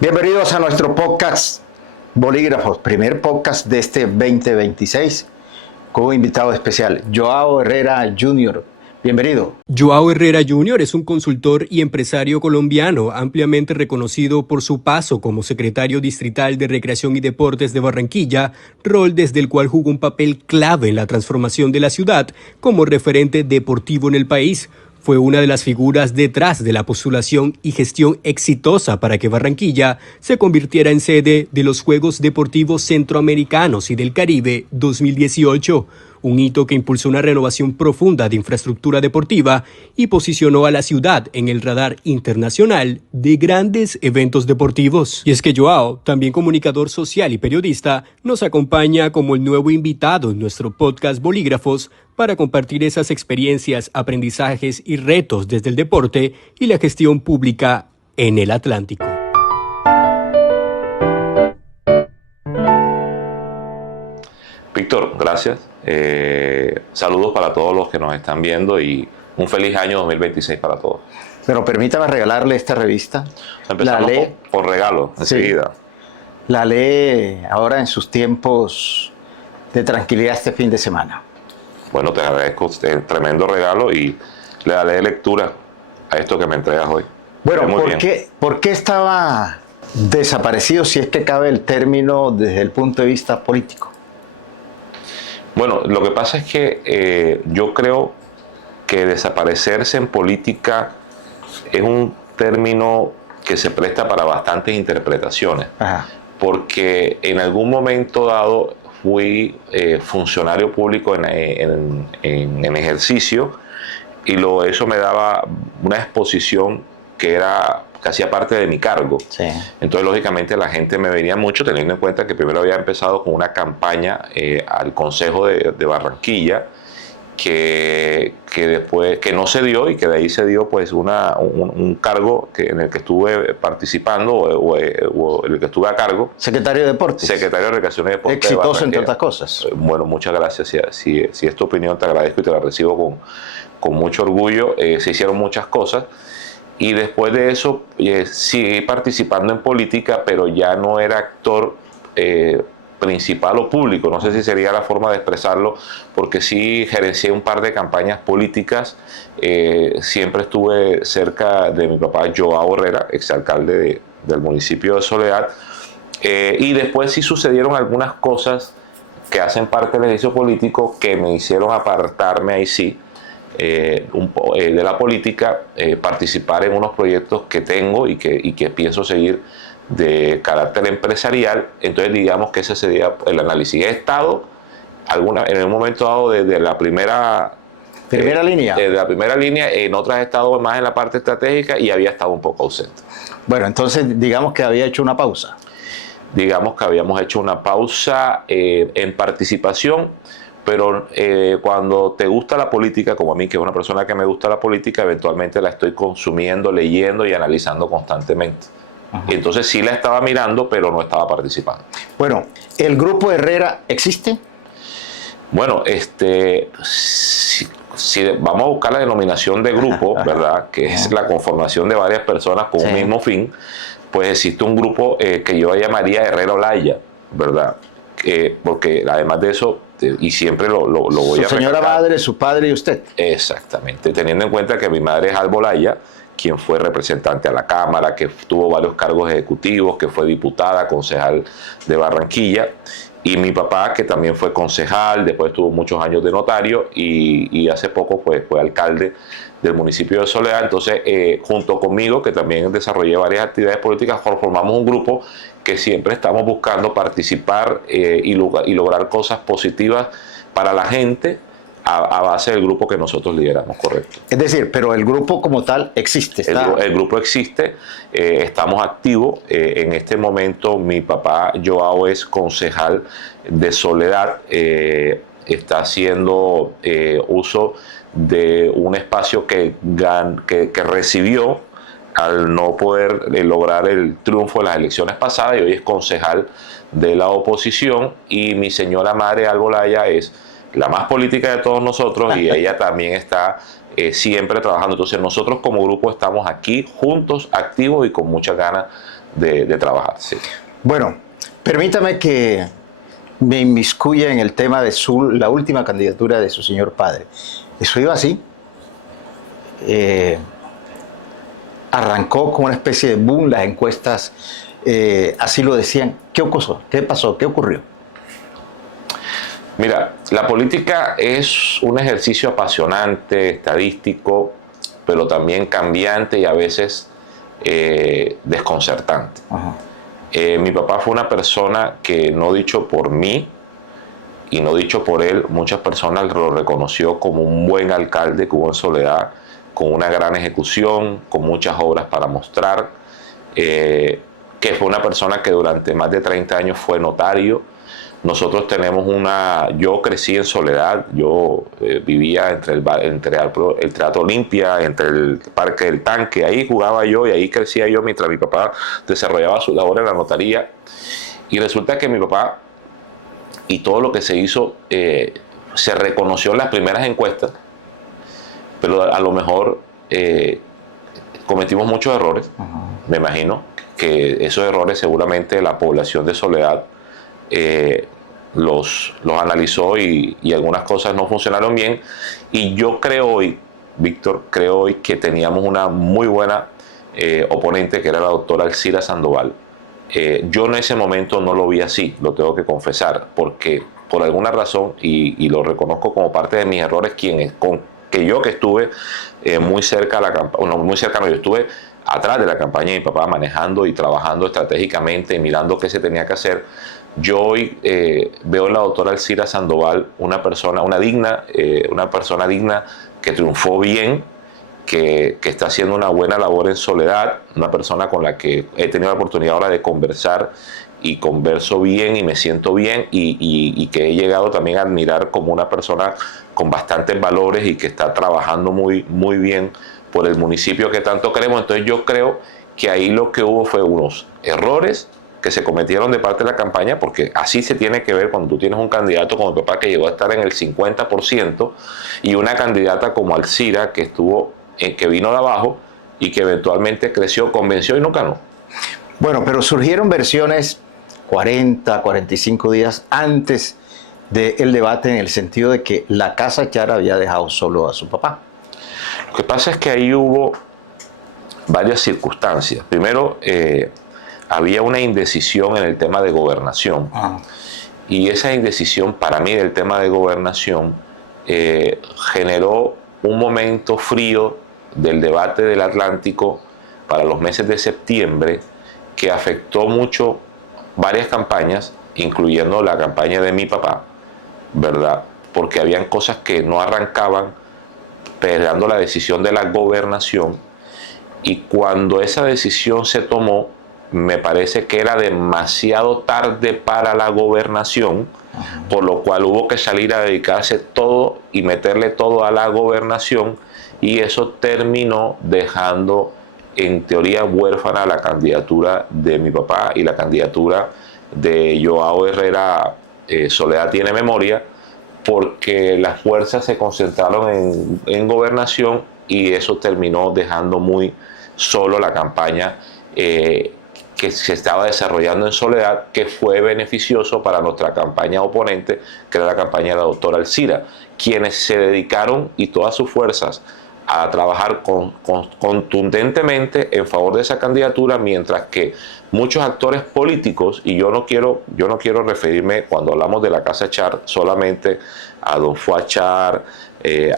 Bienvenidos a nuestro podcast Bolígrafos, primer podcast de este 2026, con un invitado especial, Joao Herrera Jr. Bienvenido. Joao Herrera Jr. es un consultor y empresario colombiano ampliamente reconocido por su paso como secretario distrital de Recreación y Deportes de Barranquilla, rol desde el cual jugó un papel clave en la transformación de la ciudad como referente deportivo en el país. Fue una de las figuras detrás de la postulación y gestión exitosa para que Barranquilla se convirtiera en sede de los Juegos Deportivos Centroamericanos y del Caribe 2018, un hito que impulsó una renovación profunda de infraestructura deportiva y posicionó a la ciudad en el radar internacional de grandes eventos deportivos. Y es que Joao, también comunicador social y periodista, nos acompaña como el nuevo invitado en nuestro podcast Bolígrafos para compartir esas experiencias, aprendizajes y retos desde el deporte y la gestión pública en el Atlántico. Víctor, gracias. Saludos para todos los que nos están viendo y un feliz año 2026 para todos. Pero permítame regalarle esta revista. Empezamos por regalo, enseguida. Sí, la lee ahora en sus tiempos de tranquilidad este fin de semana. Bueno, te agradezco el tremendo regalo y le daré lectura a esto que me entregas hoy. Bueno, ¿por qué estaba desaparecido, si es que cabe el término, desde el punto de vista político? Bueno, lo que pasa es que yo creo que desaparecerse en política es un término que se presta para bastantes interpretaciones. Ajá. Porque en algún momento dado fui funcionario público en ejercicio y eso me daba una exposición que hacía parte de mi cargo. Sí. Entonces, lógicamente, la gente me venía mucho, teniendo en cuenta que primero había empezado con una campaña al Consejo de Barranquilla, que después no se dio, y que de ahí se dio pues un cargo en el que estuve participando o en el que estuve a cargo. Secretario de Deportes. Secretario de Recreación y Deportes. Exitoso, entre otras cosas. Bueno, muchas gracias. Si es tu opinión, te agradezco y te la recibo con mucho orgullo. Se hicieron muchas cosas. Y después de eso seguí participando en política, pero ya no era actor principal o público, no sé si sería la forma de expresarlo, porque sí gerencié un par de campañas políticas. Siempre estuve cerca de mi papá Joao Herrera, exalcalde del municipio de Soledad, y después sí sucedieron algunas cosas que hacen parte del ejercicio político que me hicieron apartarme ahí sí de la política, participar en unos proyectos que tengo y que pienso seguir de carácter empresarial. Entonces digamos que ese sería el análisis. He estado en un momento dado desde la primera línea. De la primera línea, en otras he estado más en la parte estratégica y había estado un poco ausente. Bueno, entonces digamos que había hecho una pausa. Digamos que habíamos hecho una pausa en participación. Pero cuando te gusta la política, como a mí, que es una persona que me gusta la política, eventualmente la estoy consumiendo, leyendo y analizando constantemente. Ajá. Y entonces sí la estaba mirando, pero no estaba participando. Bueno, ¿el Grupo Herrera existe? Bueno, si vamos a buscar la denominación de grupo, ¿verdad? Que es la conformación de varias personas con un mismo fin, pues existe un grupo que yo llamaría Herrera Olaya, ¿verdad? Porque además de eso, y siempre lo voy a recalcar. Su señora madre, su padre y usted. Exactamente, teniendo en cuenta que mi madre es Alba Olaya, quien fue representante a la Cámara, que tuvo varios cargos ejecutivos, que fue diputada, concejal de Barranquilla, y mi papá, que también fue concejal, después tuvo muchos años de notario y hace poco pues, fue alcalde del municipio de Soledad. Entonces, junto conmigo, que también desarrollé varias actividades políticas, formamos un grupo que siempre estamos buscando participar y lograr cosas positivas para la gente a base del grupo que nosotros lideramos, correcto. Es decir, pero el grupo como tal existe. El grupo existe, estamos activos. En este momento mi papá Joao es concejal de Soledad, está haciendo uso de un espacio que recibió al no poder lograr el triunfo de las elecciones pasadas, y hoy es concejal de la oposición. Y mi señora madre Alba Olaya es la más política de todos nosotros y ella también está siempre trabajando. Entonces nosotros como grupo estamos aquí juntos, activos y con muchas ganas de trabajar. Sí. Bueno, permítame que me inmiscuya en el tema de la última candidatura de su señor padre. Eso iba así. Arrancó con una especie de boom, las encuestas así lo decían. ¿Qué ocurrió? ¿Qué pasó? ¿Qué ocurrió? Mira, la política es un ejercicio apasionante, estadístico, pero también cambiante y a veces desconcertante. Mi papá fue una persona que, no dicho por mí y no dicho por él, muchas personas lo reconoció como un buen alcalde que hubo en Soledad, con una gran ejecución, con muchas obras para mostrar, que fue una persona que durante más de 30 años fue notario. Nosotros tenemos yo crecí en Soledad, yo vivía entre el Teatro Olimpia, entre el Parque del Tanque, ahí jugaba yo y ahí crecía yo mientras mi papá desarrollaba su labor en la notaría. Y resulta que mi papá y todo lo que se hizo se reconoció en las primeras encuestas, pero a lo mejor cometimos muchos errores. Me imagino que esos errores seguramente la población de Soledad los analizó y algunas cosas no funcionaron bien. Y yo creo hoy, Víctor, que teníamos una muy buena oponente, que era la doctora Alcira Sandoval. Yo en ese momento no lo vi así, lo tengo que confesar, porque por alguna razón, y lo reconozco como parte de mis errores, que estuve muy cerca a la campaña, muy cercano, yo estuve atrás de la campaña de mi papá, manejando y trabajando estratégicamente, mirando qué se tenía que hacer. Yo hoy veo en la doctora Alcira Sandoval una persona digna que triunfó bien, que está haciendo una buena labor en Soledad, una persona con la que he tenido la oportunidad ahora de conversar y converso bien y me siento bien y que he llegado también a admirar como una persona con bastantes valores y que está trabajando muy, muy bien por el municipio que tanto queremos. Entonces yo creo que ahí lo que hubo fue unos errores que se cometieron de parte de la campaña, porque así se tiene que ver cuando tú tienes un candidato como mi papá que llegó a estar en el 50% y una candidata como Alcira que vino de abajo y que eventualmente creció, convenció y no ganó. Bueno, pero surgieron versiones 40, 45 días antes del debate, en el sentido de que la Casa Char había dejado solo a su papá. Lo que pasa es que ahí hubo varias circunstancias. Primero, había una indecisión en el tema de gobernación. Y esa indecisión para mí del tema de gobernación generó un momento frío del debate del Atlántico para los meses de septiembre que afectó mucho varias campañas, incluyendo la campaña de mi papá, ¿verdad? Porque habían cosas que no arrancaban, esperando la decisión de la gobernación, y cuando esa decisión se tomó, me parece que era demasiado tarde para la gobernación, por lo cual hubo que salir a dedicarse todo y meterle todo a la gobernación, y eso terminó dejando en teoría huérfana la candidatura de mi papá y la candidatura de Joao Herrera. Soledad tiene memoria, porque las fuerzas se concentraron en gobernación y eso terminó dejando muy solo la campaña que se estaba desarrollando en Soledad, que fue beneficioso para nuestra campaña oponente, que era la campaña de la doctora Alcira, quienes se dedicaron y todas sus fuerzas a trabajar contundentemente en favor de esa candidatura, mientras que muchos actores políticos, y yo no quiero referirme cuando hablamos de la Casa Char solamente a don Fuad Char,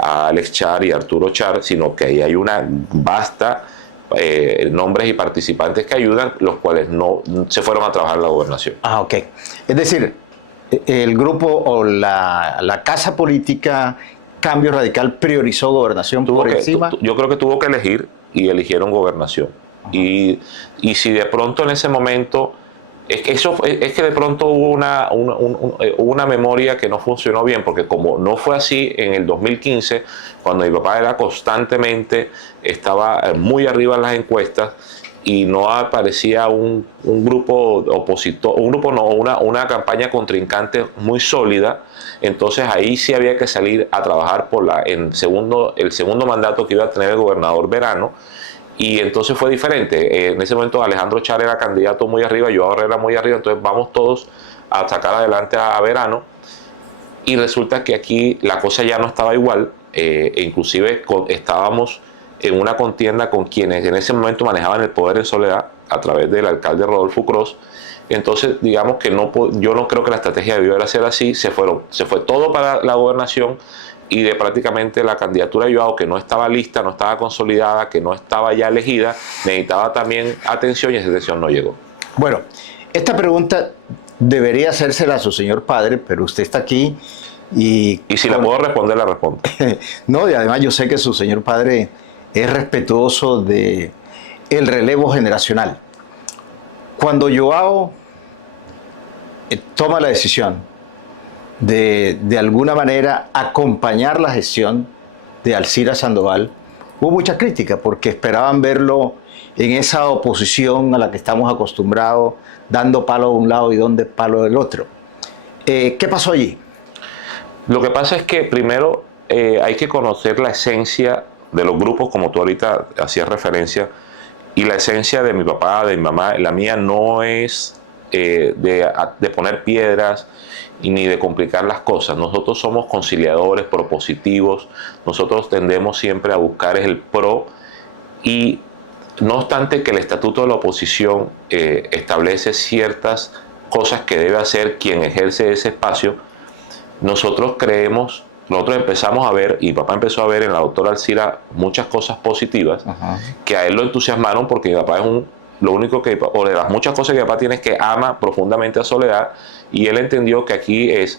a Alex Char y Arturo Char, sino que ahí hay una vasta nombres y participantes que ayudan, los cuales no se fueron a trabajar en la gobernación. Ok. Es decir, el grupo o la casa política Cambio Radical priorizó gobernación por encima. Yo creo que tuvo que elegir y eligieron gobernación. Y si de pronto en ese momento, es que de pronto hubo una memoria que no funcionó bien, porque como no fue así en el 2015, cuando mi papá estaba muy arriba en las encuestas y no aparecía un grupo opositor, una campaña contrincante muy sólida, entonces ahí sí había que salir a trabajar por el segundo mandato que iba a tener el gobernador Verano. Y entonces fue diferente. En ese momento Alejandro Char era candidato muy arriba, yo ahora era muy arriba, entonces vamos todos a sacar adelante a Verano. Y resulta que aquí la cosa ya no estaba igual, e inclusive estábamos en una contienda con quienes en ese momento manejaban el poder en Soledad a través del alcalde Rodolfo Cross. Entonces, digamos que yo no creo que la estrategia debió ser así. Se fue todo para la gobernación, y de prácticamente la candidatura de Joao, que no estaba lista, no estaba consolidada, que no estaba ya elegida, necesitaba también atención, y esa atención no llegó. Bueno, esta pregunta debería hacérsela a su señor padre, pero usted está aquí y si la puedo responder, la respondo. No, y además yo sé que su señor padre es respetuoso de el relevo generacional. Cuando Joao toma la decisión de alguna manera acompañar la gestión de Alcira Sandoval, hubo mucha crítica porque esperaban verlo en esa oposición a la que estamos acostumbrados, dando palo de un lado y dando palo del otro. ¿Qué pasó allí? Lo que pasa es que primero hay que conocer la esencia de los grupos, como tú ahorita hacías referencia, y la esencia de mi papá, de mi mamá. La mía no es de poner piedras y ni de complicar las cosas. Nosotros somos conciliadores, propositivos, nosotros tendemos siempre a buscar el pro, y no obstante que el estatuto de la oposición establece ciertas cosas que debe hacer quien ejerce ese espacio, nosotros empezamos a ver, y papá empezó a ver en la doctora Alcira muchas cosas positivas. Ajá. Que a él lo entusiasmaron, porque mi papá lo único que, o de las muchas cosas que mi papá tiene, es que ama profundamente a Soledad, y él entendió que aquí es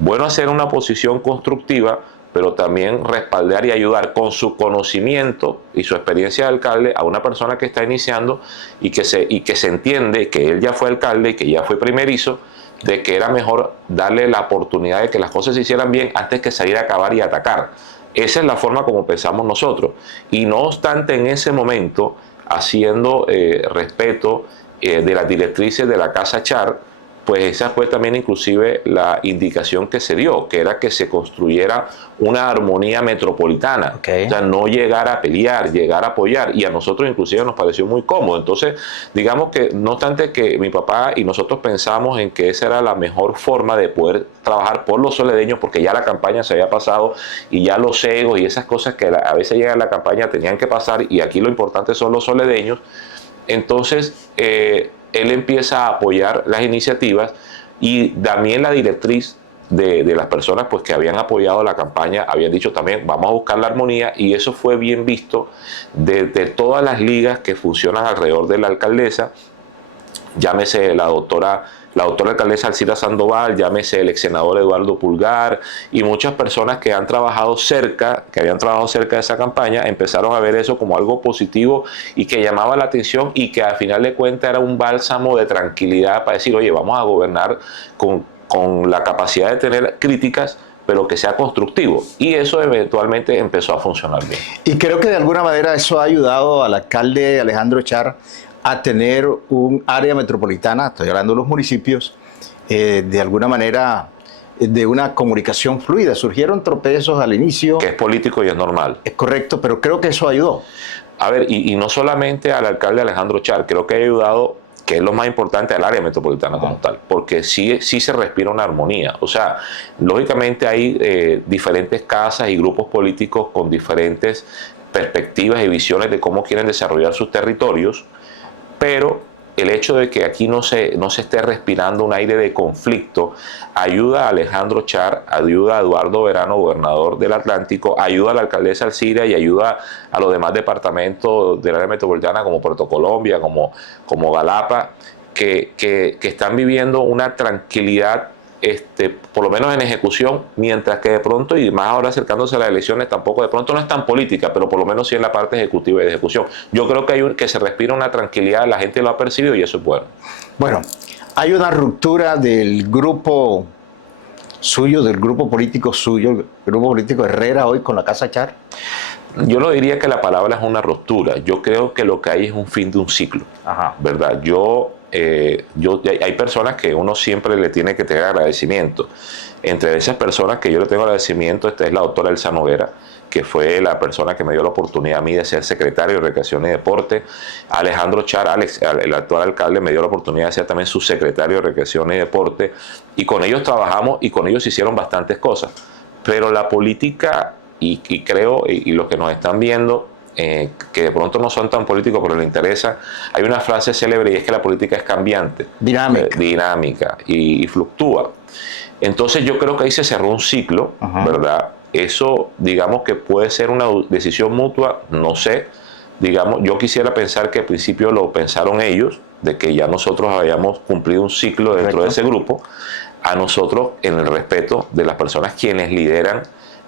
bueno hacer una oposición constructiva, pero también respaldar y ayudar con su conocimiento y su experiencia de alcalde a una persona que está iniciando, y que se entiende que él ya fue alcalde y que ya fue primerizo, de que era mejor darle la oportunidad de que las cosas se hicieran bien antes que salir a acabar y atacar. Esa es la forma como pensamos nosotros. Y no obstante, en ese momento, haciendo respeto de las directrices de la Casa Char, pues esa fue también inclusive la indicación que se dio, que era que se construyera una armonía metropolitana. Okay. O sea, no llegar a pelear, llegar a apoyar, y a nosotros inclusive nos pareció muy cómodo. Entonces, digamos que no obstante que mi papá y nosotros pensamos en que esa era la mejor forma de poder trabajar por los soledeños, porque ya la campaña se había pasado, y ya los egos y esas cosas que a veces llegan a la campaña tenían que pasar, y aquí lo importante son los soledeños. Entonces, él empieza a apoyar las iniciativas, y también la directriz de las personas pues que habían apoyado la campaña habían dicho también vamos a buscar la armonía, y eso fue bien visto de todas las ligas que funcionan alrededor de la alcaldesa, llámese la doctora alcaldesa Alcira Sandoval, llámese el ex senador Eduardo Pulgar, y muchas personas que habían trabajado cerca de esa campaña, empezaron a ver eso como algo positivo y que llamaba la atención, y que al final de cuentas era un bálsamo de tranquilidad para decir, oye, vamos a gobernar con la capacidad de tener críticas, pero que sea constructivo, y eso eventualmente empezó a funcionar bien. Y creo que de alguna manera eso ha ayudado al alcalde Alejandro Char a tener un área metropolitana, estoy hablando de los municipios, de alguna manera de una comunicación fluida. Surgieron tropezos al inicio. Que es político y es normal. Es correcto, pero creo que eso ayudó. A ver, y no solamente al alcalde Alejandro Char, creo que ha ayudado, que es lo más importante, al área metropolitana como tal, porque sí se respira una armonía. O sea, lógicamente hay diferentes casas y grupos políticos con diferentes perspectivas y visiones de cómo quieren desarrollar sus territorios, pero el hecho de que aquí no se esté respirando un aire de conflicto ayuda a Alejandro Char, ayuda a Eduardo Verano, gobernador del Atlántico, ayuda a la alcaldesa Alcira y ayuda a los demás departamentos del área metropolitana como Puerto Colombia, como Galapa, que están viviendo una tranquilidad, por lo menos en ejecución, mientras que de pronto, y más ahora acercándose a las elecciones, tampoco de pronto no es tan política, pero por lo menos sí en la parte ejecutiva y de ejecución. Yo creo que se respira una tranquilidad, la gente lo ha percibido y eso es bueno. Bueno, hay una ruptura del grupo suyo, del grupo político suyo, el grupo político Herrera hoy con la Casa Char. Yo no diría que la palabra es una ruptura, yo creo que lo que hay es un fin de un ciclo. Ajá. ¿Verdad? Yo hay personas que uno siempre le tiene que tener agradecimiento. Entre esas personas que yo le tengo agradecimiento, esta es la doctora Elsa Noguera, que fue la persona que me dio la oportunidad a mí de ser secretario de Recreación y Deporte. Alejandro Char, el actual alcalde, me dio la oportunidad de ser también su secretario de Recreación y Deporte, y con ellos trabajamos y con ellos hicieron bastantes cosas. Pero la política, y creo, y los que nos están viendo, que de pronto no son tan políticos pero les interesa, hay una frase célebre y es que la política es cambiante, dinámica y fluctúa. Entonces yo creo que ahí se cerró un ciclo, ¿verdad? Eso, digamos que puede ser una decisión mutua, no sé. Digamos, yo quisiera pensar que al principio lo pensaron ellos, de que ya nosotros habíamos cumplido un ciclo dentro de ese grupo, a nosotros en el respeto de las personas quienes lideran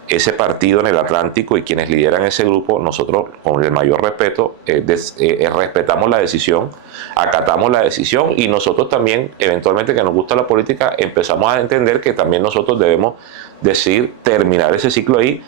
ese partido en el Atlántico y quienes lideran ese grupo, nosotros con el mayor respeto respetamos la decisión, acatamos la decisión, y nosotros también, eventualmente, que nos gusta la política, empezamos a entender que también nosotros debemos decidir terminar ese ciclo ahí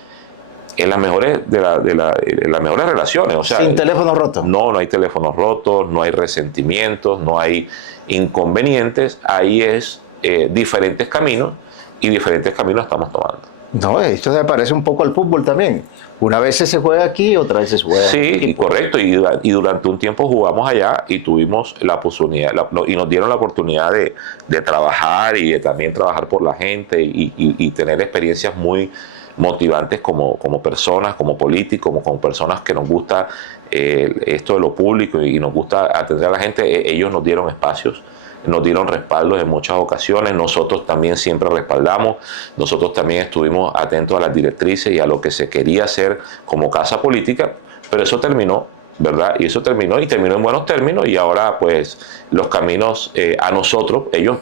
en las mejores las mejores relaciones. O sea, sin teléfonos rotos. No hay teléfonos rotos, no hay resentimientos, no hay inconvenientes. Ahí es diferentes caminos, y diferentes caminos estamos tomando. No, esto se parece un poco al fútbol también. Una vez se juega aquí, otra vez se juega Sí, correcto. Y durante un tiempo jugamos allá y tuvimos la oportunidad, y nos dieron la oportunidad de trabajar y de también trabajar por la gente y tener experiencias muy motivantes como personas, como políticos, como personas que nos gusta esto de lo público y nos gusta atender a la gente. Ellos nos dieron espacios, nos dieron respaldos en muchas ocasiones, nosotros también siempre respaldamos, nosotros también estuvimos atentos a las directrices y a lo que se quería hacer como casa política, pero eso terminó, ¿verdad? Y eso terminó en buenos términos, y ahora pues los caminos a nosotros, ellos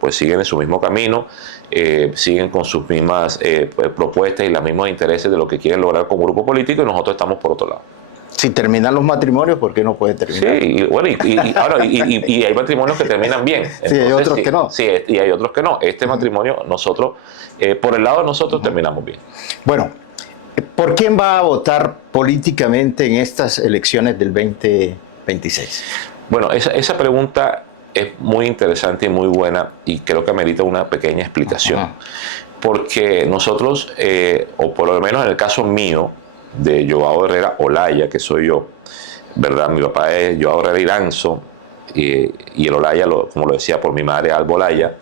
pues siguen en su mismo camino, siguen con sus mismas propuestas y los mismos intereses de lo que quieren lograr como grupo político, y nosotros estamos por otro lado. Si terminan los matrimonios, ¿por qué no puede terminar? Sí, y bueno, y hay matrimonios que terminan bien. Entonces, sí, hay otros que no. Sí, y hay otros que no. Este matrimonio, nosotros, por el lado de nosotros, terminamos bien. Bueno, ¿por quién va a votar políticamente en estas elecciones del 2026? Bueno, esa pregunta es muy interesante y muy buena, y creo que amerita una pequeña explicación. Porque nosotros, o por lo menos en el caso mío, de Joao Herrera Olaya, que soy yo, ¿verdad? Mi papá es Joao Herrera Iranzo, y el Olaya, como lo decía por mi madre, Alba Olaya.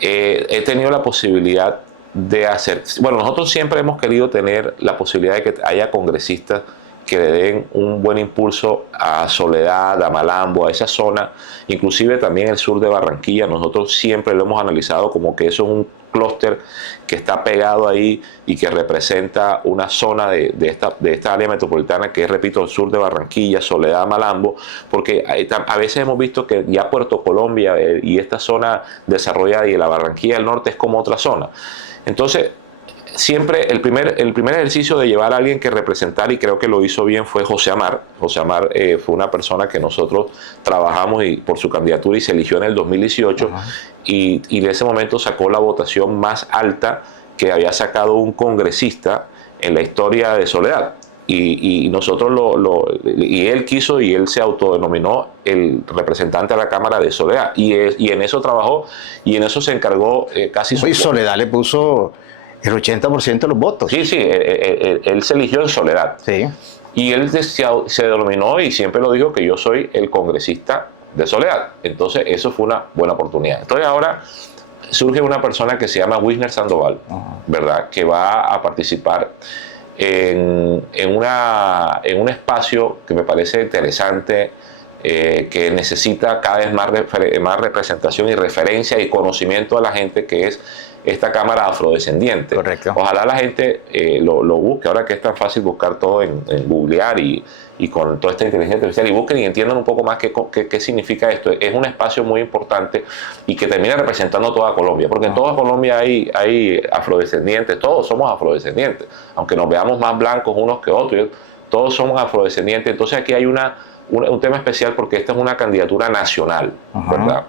He tenido la posibilidad de hacer... Bueno, nosotros siempre hemos querido tener la posibilidad de que haya congresistas que le den un buen impulso a Soledad, a Malambo, a esa zona, inclusive también el sur de Barranquilla. Nosotros siempre lo hemos analizado como que eso es un clúster que está pegado ahí y que representa una zona de esta área metropolitana, que es, repito, el sur de Barranquilla, Soledad, Malambo, porque a veces hemos visto que ya Puerto Colombia y esta zona desarrollada y la Barranquilla del Norte es como otra zona. Entonces, siempre el primer ejercicio de llevar a alguien que representar, y creo que lo hizo bien, fue José Amar. José Amar fue una persona que nosotros trabajamos por su candidatura, y se eligió en el 2018, y de ese momento sacó la votación más alta que había sacado un congresista en la historia de Soledad. Y nosotros y él quiso, y él se autodenominó el representante de la Cámara de Soledad, y en eso trabajó, y en eso se encargó casi... Y Soledad le puso el 80% de los votos. Sí, él se eligió en Soledad. Sí. Y él se denominó, y siempre lo dijo, que yo soy el congresista de Soledad. Entonces eso fue una buena oportunidad. Entonces ahora surge una persona que se llama Wisner Sandoval, ¿verdad? Que va a participar en un espacio que me parece interesante, que necesita cada vez más representación y referencia y conocimiento a la gente, que es esta Cámara Afrodescendiente. Correcto. Ojalá la gente lo busque, ahora que es tan fácil buscar todo en googlear y con toda esta inteligencia artificial, y busquen y entiendan un poco más qué significa esto. Es un espacio muy importante y que termina representando toda Colombia, porque en toda Colombia hay afrodescendientes, todos somos afrodescendientes, aunque nos veamos más blancos unos que otros, todos somos afrodescendientes. Entonces aquí hay un tema especial, porque esta es una candidatura nacional, ¿verdad?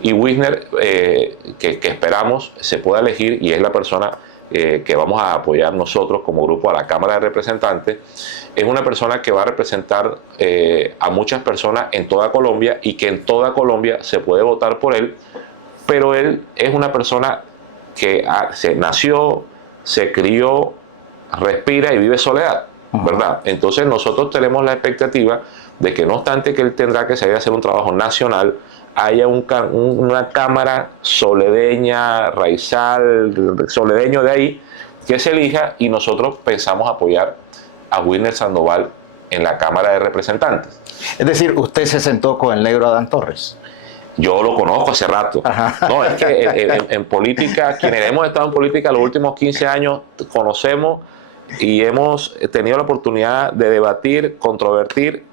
Y Wisner, que esperamos se pueda elegir, y es la persona que vamos a apoyar nosotros como grupo a la Cámara de Representantes, es una persona que va a representar a muchas personas en toda Colombia y que en toda Colombia se puede votar por él, pero él es una persona que se nació, se crió, respira y vive soledad, ¿verdad? Entonces nosotros tenemos la expectativa de que no obstante que él tendrá que salir a hacer un trabajo nacional, haya una cámara soledeña, raizal, soledeño de ahí, que se elija, y nosotros pensamos apoyar a Wilner Sandoval en la Cámara de Representantes. Es decir, usted se sentó con el negro Adán Torres. Yo lo conozco hace rato. Ajá. No, es que en política, quienes hemos estado en política los últimos 15 años, conocemos y hemos tenido la oportunidad de debatir, controvertir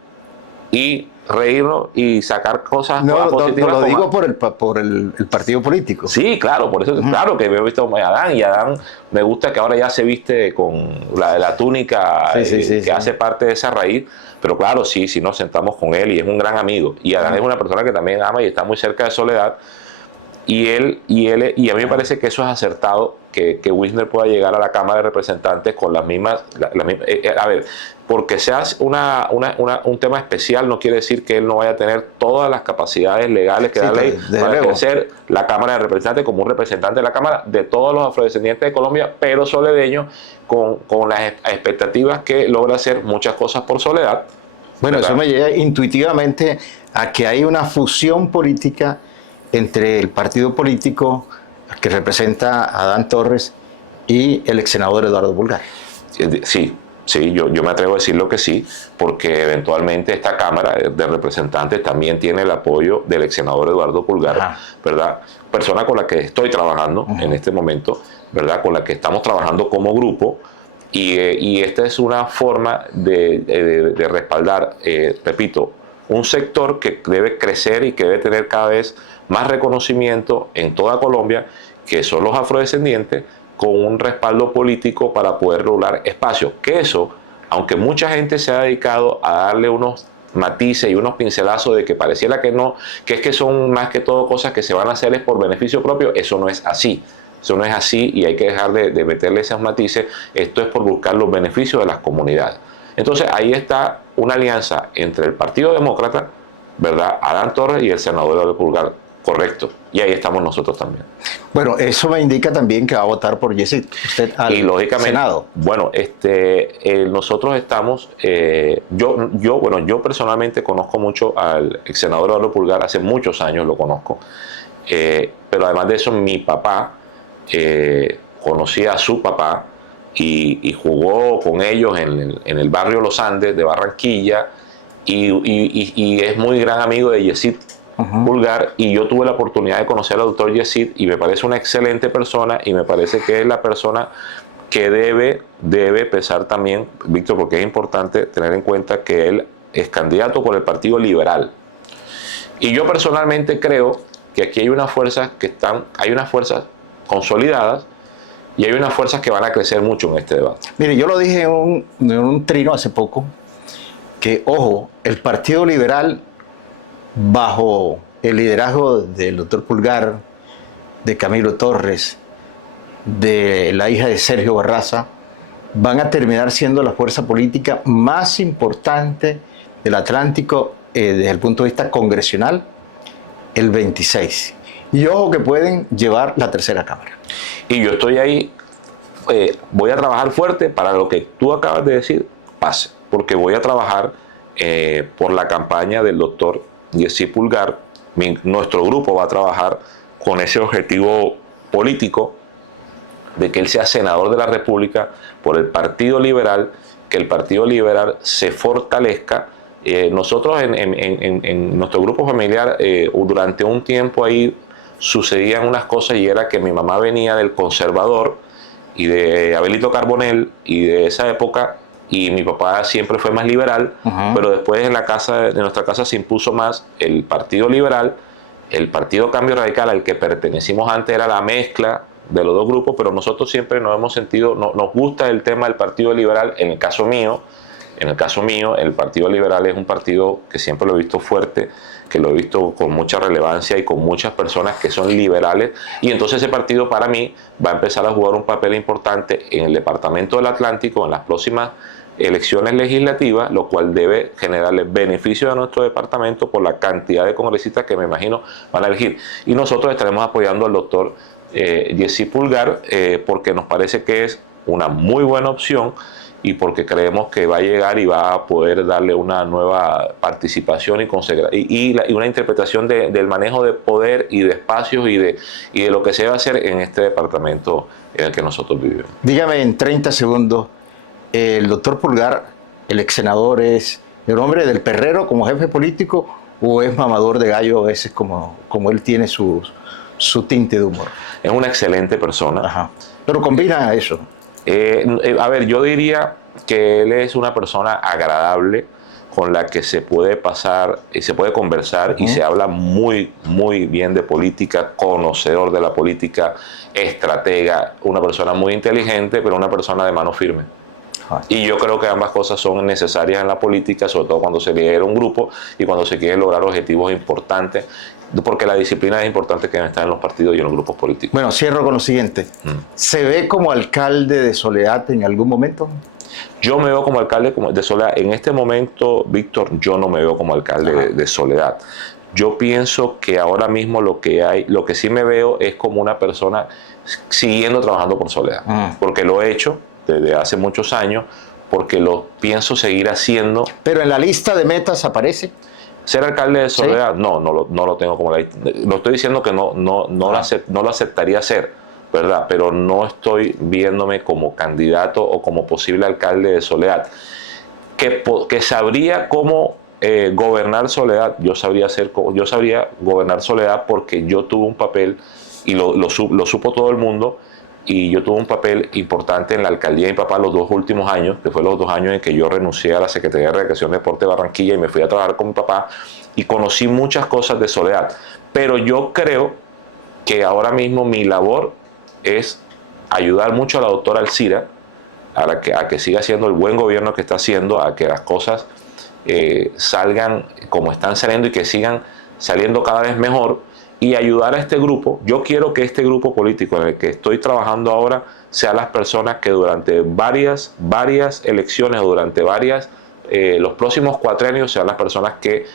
y reírnos y sacar cosas positivas. No lo digo por el partido político. Sí, claro, por eso, claro que me he visto a Adán, y Adán me gusta que ahora ya se viste con la túnica que hace parte de esa raíz, pero claro, sí nos sentamos con él y es un gran amigo. Y Adán es una persona que también ama y está muy cerca de Soledad. Y a mí me parece que eso es acertado, que Wilner pueda llegar a la Cámara de Representantes con las mismas. A ver, porque sea un tema especial no quiere decir que él no vaya a tener todas las capacidades legales que da la ley para ejercer la Cámara de Representantes como un representante de la Cámara de todos los afrodescendientes de Colombia, pero soledeño, con las expectativas que logra hacer muchas cosas por Soledad. Bueno, ¿verdad? eso me lleva intuitivamente a que hay una fusión política entre el partido político que representa a Adán Torres y el ex senador Eduardo Pulgar. Sí, yo me atrevo a decirlo que sí, porque eventualmente esta Cámara de Representantes también tiene el apoyo del ex senador Eduardo Pulgar, ¿verdad? Persona con la que estoy trabajando en este momento, ¿verdad? Con la que estamos trabajando como grupo, y esta es una forma de respaldar, repito, un sector que debe crecer y que debe tener cada vez más reconocimiento en toda Colombia, que son los afrodescendientes, con un respaldo político para poder lograr espacios. Que eso, aunque mucha gente se ha dedicado a darle unos matices y unos pincelazos de que pareciera que no, que es que son más que todo cosas que se van a hacer es por beneficio propio, eso no es así. Eso no es así y hay que dejar de meterle esos matices. Esto es por buscar los beneficios de las comunidades. Entonces ahí está una alianza entre el Partido Demócrata, ¿verdad?, Adán Torres, y el senador Eduardo Pulgar. Correcto. Y ahí estamos nosotros también. Bueno, eso me indica también que va a votar por Yesid, usted al y lógicamente, Senado. Bueno, nosotros estamos, yo personalmente conozco mucho al ex senador Eduardo Pulgar, hace muchos años lo conozco, pero además de eso mi papá conocía a su papá y jugó con ellos en el barrio Los Andes de Barranquilla, y es muy gran amigo de Yesid Pulgar, y yo tuve la oportunidad de conocer al doctor Yesid y me parece una excelente persona, y me parece que es la persona que debe pesar también, Víctor, porque es importante tener en cuenta que él es candidato por el Partido Liberal, y yo personalmente creo que aquí hay unas fuerzas hay unas fuerzas consolidadas y hay unas fuerzas que van a crecer mucho en este debate. Mire, yo lo dije en un trino hace poco, que, ojo, el Partido Liberal, bajo el liderazgo del doctor Pulgar, de Camilo Torres, de la hija de Sergio Barraza, van a terminar siendo la fuerza política más importante del Atlántico desde el punto de vista congresional el 26. Y ojo que pueden llevar la tercera cámara. Y yo estoy ahí, voy a trabajar fuerte para lo que tú acabas de decir pase, porque voy a trabajar por la campaña del doctor Yesid Pulgar. Nuestro grupo va a trabajar con ese objetivo político de que él sea senador de la República por el Partido Liberal, que el Partido Liberal se fortalezca. Nosotros en nuestro grupo familiar durante un tiempo ahí sucedían unas cosas, y era que mi mamá venía del conservador y de Abelito Carbonell y de esa época, y mi papá siempre fue más liberal, pero después en nuestra casa se impuso más el Partido Liberal. El Partido Cambio Radical, al que pertenecimos antes, era la mezcla de los dos grupos, pero nosotros siempre nos hemos sentido, nos gusta el tema del Partido Liberal. En el caso mío, el Partido Liberal es un partido que siempre lo he visto fuerte, que lo he visto con mucha relevancia y con muchas personas que son liberales, y entonces ese partido para mí va a empezar a jugar un papel importante en el Departamento del Atlántico en las próximas elecciones legislativas, lo cual debe generarle beneficio a nuestro departamento por la cantidad de congresistas que me imagino van a elegir. Y nosotros estaremos apoyando al doctor Yessy Pulgar porque nos parece que es una muy buena opción y porque creemos que va a llegar y va a poder darle una nueva participación y una interpretación del manejo de poder y de espacios y de lo que se va a hacer en este departamento en el que nosotros vivimos. Dígame en 30 segundos, ¿el doctor Pulgar, el ex senador, es el hombre del perrero como jefe político o es mamador de gallo a veces como él tiene su tinte de humor? Es una excelente persona. Ajá. Pero combina eso. A ver, yo diría que él es una persona agradable con la que se puede pasar y se puede conversar y se habla muy, muy bien de política, conocedor de la política, estratega, una persona muy inteligente, pero una persona de mano firme. Y yo creo que ambas cosas son necesarias en la política, sobre todo cuando se lidera un grupo y cuando se quieren lograr objetivos importantes, porque la disciplina es importante que está en los partidos y en los grupos políticos. Bueno, cierro con lo siguiente. ¿Se ve como alcalde de Soledad en algún momento? Yo me veo como alcalde de Soledad. En este momento, Víctor, yo no me veo como alcalde de Soledad. Yo pienso que ahora mismo lo que sí me veo es como una persona siguiendo trabajando por Soledad, porque lo he hecho desde hace muchos años, porque lo pienso seguir haciendo. ¿Pero en la lista de metas aparece? ¿Ser alcalde de Soledad? ¿Sí? No lo tengo como la lista. No estoy diciendo que no lo aceptaría ser, ¿verdad? Pero no estoy viéndome como candidato o como posible alcalde de Soledad. Que sabría cómo gobernar Soledad, yo sabría gobernar Soledad porque yo tuve un papel, y lo supo todo el mundo, y yo tuve un papel importante en la alcaldía de mi papá los 2 últimos años, que fue los 2 años en que yo renuncié a la Secretaría de Recreación y Deporte de Barranquilla y me fui a trabajar con mi papá y conocí muchas cosas de Soledad. Pero yo creo que ahora mismo mi labor es ayudar mucho a la doctora Alcira a que siga haciendo el buen gobierno que está haciendo, a que las cosas salgan como están saliendo y que sigan saliendo cada vez mejor, y ayudar a este grupo. Yo quiero que este grupo político en el que estoy trabajando ahora sean las personas que durante varias elecciones o durante los próximos 4 años sean las personas que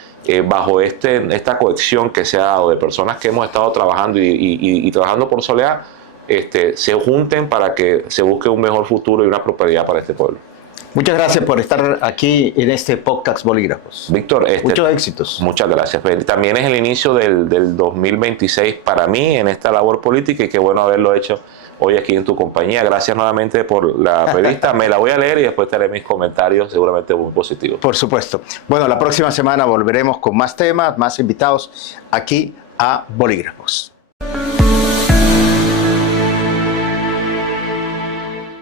bajo esta cohesión que se ha dado de personas que hemos estado trabajando y trabajando por Soledad, se junten para que se busque un mejor futuro y una prosperidad para este pueblo. Muchas gracias por estar aquí en este podcast Bolígrafos. Víctor, muchos éxitos. Muchas gracias. También es el inicio del 2026 para mí en esta labor política y qué bueno haberlo hecho hoy aquí en tu compañía. Gracias nuevamente por la revista. Me la voy a leer y después te haré mis comentarios seguramente muy positivos. Por supuesto. Bueno, la próxima semana volveremos con más temas, más invitados aquí a Bolígrafos.